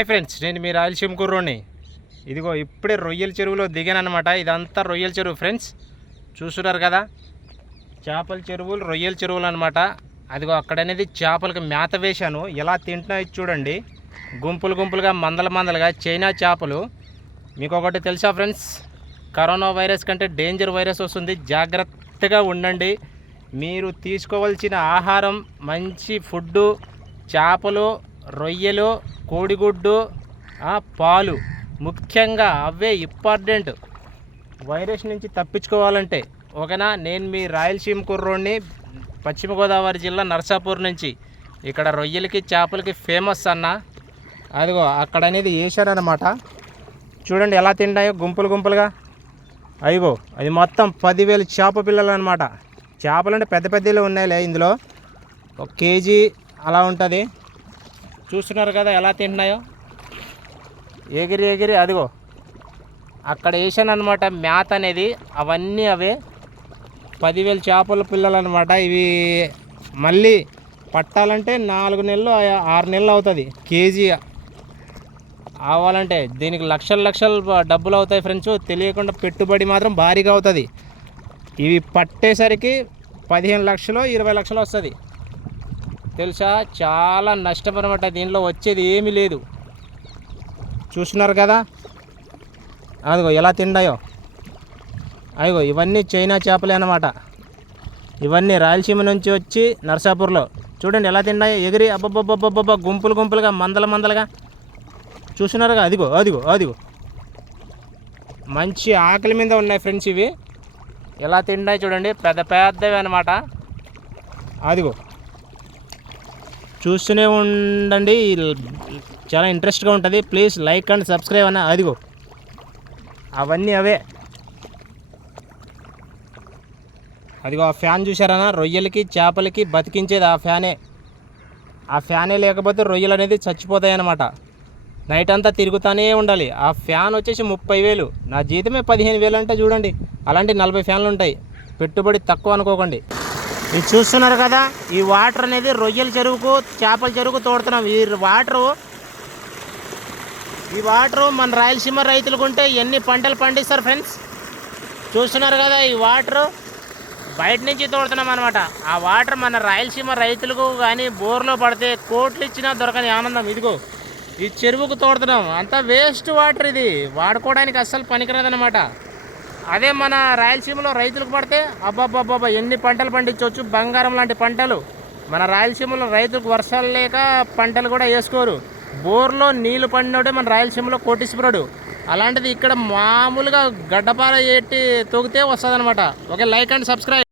Hi friends, నేను మీ రాయలసీమ కుర్రోని. ఇదిగో ఇప్పుడే రొయ్యల చెరువులో దిగానమాట. ఇదంతా రొయ్యల చెరువు ఫ్రెండ్స్, చూస్తున్నారు కదా. చేపల చెరువులు, రొయ్యల చెరువులు అనమాట. అదిగో అక్కడనేది చేపలకు మేత వేశాను. ఎలా తింటున్నాయి చూడండి, గుంపులు గుంపులుగా, మందలుగా చైనా చేపలు. మీకు ఒకటి తెలుసా ఫ్రెండ్స్, కరోనా వైరస్ కంటే డేంజర్ వైరస్ వస్తుంది. జాగ్రత్తగా ఉండండి. మీరు తీసుకోవాల్సిన ఆహారం మంచి ఫుడ్డు, చేపలు, రొయ్యలు, కోడిగుడ్డు, పాలు, ముఖ్యంగా అవే ఇంపార్టెంట్ వైరస్ నుంచి తప్పించుకోవాలంటే. ఓకేనా. నేను మీ రాయలసీమ కుర్రోడిని, పశ్చిమ గోదావరి జిల్లా నర్సాపూర్ నుంచి. ఇక్కడ రొయ్యలకి చేపలకి ఫేమస్ అన్న. అదిగో అక్కడ అనేది వేసారనమాట. చూడండి ఎలా తింటాయో గుంపులు గుంపులుగా. అయ్యో అది మొత్తం 10,000 చేప పిల్లలు అనమాట. చేపలు అంటే పెద్ద పెద్దలు ఉన్నాయిలే, ఇందులో 1 కేజీ అలా ఉంటుంది. చూస్తున్నారు కదా ఎలా తింటున్నాయో, ఎగిరి ఎగిరి. అదిగో అక్కడ వేసాను అనమాట మేత అనేది. అవన్నీ అవే 10,000 చేపల పిల్లలు అనమాట. ఇవి మళ్ళీ పట్టాలంటే 4 నెలలు 6 నెలలు అవుతుంది కేజీ అవ్వాలంటే. దీనికి లక్షలు డబ్బులు అవుతాయి ఫ్రెండ్స్. తెలియకుండా పెట్టుబడి మాత్రం భారీగా అవుతుంది. ఇవి పట్టేసరికి 15 లక్షలు 20 లక్షలు వస్తుంది తెలుసా. చాలా నష్టం అనమాట. దీనిలో వచ్చేది ఏమీ లేదు. చూస్తున్నారు కదా అదిగో ఎలా తిండాయో. అదిగో ఇవన్నీ చైనా చేపలే అనమాట. ఇవన్నీ రాయలసీమ నుంచి వచ్చి నర్సాపూర్లో చూడండి ఎలా తిండాయో, ఎగిరి అబ్బబ్బబ్బబ్బబ్బ, గుంపులు గుంపులుగా, మందలుగా. చూస్తున్నారుగా అదిగో అదిగో అదిగో. మంచి ఆకలి మీద ఉన్నాయి ఫ్రెండ్స్. ఇవి ఎలా తిండాయి చూడండి, పెద్ద పెద్దవి అనమాట. అదిగో చూస్తూనే ఉండండి, చాలా ఇంట్రెస్ట్గా ఉంటుంది. ప్లీజ్ లైక్ అండ్ సబ్స్క్రైబ్ అన్న. అదిగో అవన్నీ అవే. అదిగో ఆ ఫ్యాన్ చూసారన్నా, రొయ్యలకి చేపలకి బతికించేది ఆ ఫ్యానే. ఆ ఫ్యానే లేకపోతే రొయ్యలు అనేది చచ్చిపోతాయి అన్నమాట. నైట్ అంతా తిరుగుతూనే ఉండాలి. ఆ ఫ్యాన్ వచ్చేసి 30,000. నా జీతమే 15,000 అంటే చూడండి. అలాంటి 40 ఫ్యాన్లు ఉంటాయి. పెట్టుబడి తక్కువ అనుకోకండి. ఇది చూస్తున్నారు కదా, ఈ వాటర్ అనేది రొయ్యల చెరువుకు, చేపల చెరువుకు తోడుతున్నాం. ఈ వాటరు మన రాయలసీమ రైతులకు ఉంటే ఎన్ని పంటలు పండిస్తారు ఫ్రెండ్స్. చూస్తున్నారు కదా, ఈ వాటరు బయట నుంచి తోడుతున్నాం అనమాట. ఆ వాటర్ మన రాయలసీమ రైతులకు కానీ బోర్లో పడితే కోట్లు ఇచ్చినా దొరకని ఆనందం. ఇదిగో ఈ చెరువుకు తోడుతున్నాం. అంతా వేస్ట్ వాటర్, ఇది వాడుకోవడానికి అస్సలు పనికిరాదనమాట. అదే మన రాయలసీమలో రైతులకు పడితే అబ్బాబ్బాబ్బా ఎన్ని పంటలు పండించవచ్చు, బంగారం లాంటి పంటలు. మన రాయలసీమలో రైతులకు వర్షాలు లేక పంటలు కూడా వేసుకోరు. బోర్లో నీళ్లు పడినోడే మన రాయలసీమలో కోటీశ్వరుడు. అలాంటిది ఇక్కడ మామూలుగా గడ్డపార ఎట్టి తొగితే వస్తుంది అనమాట. Okay, like and subscribe.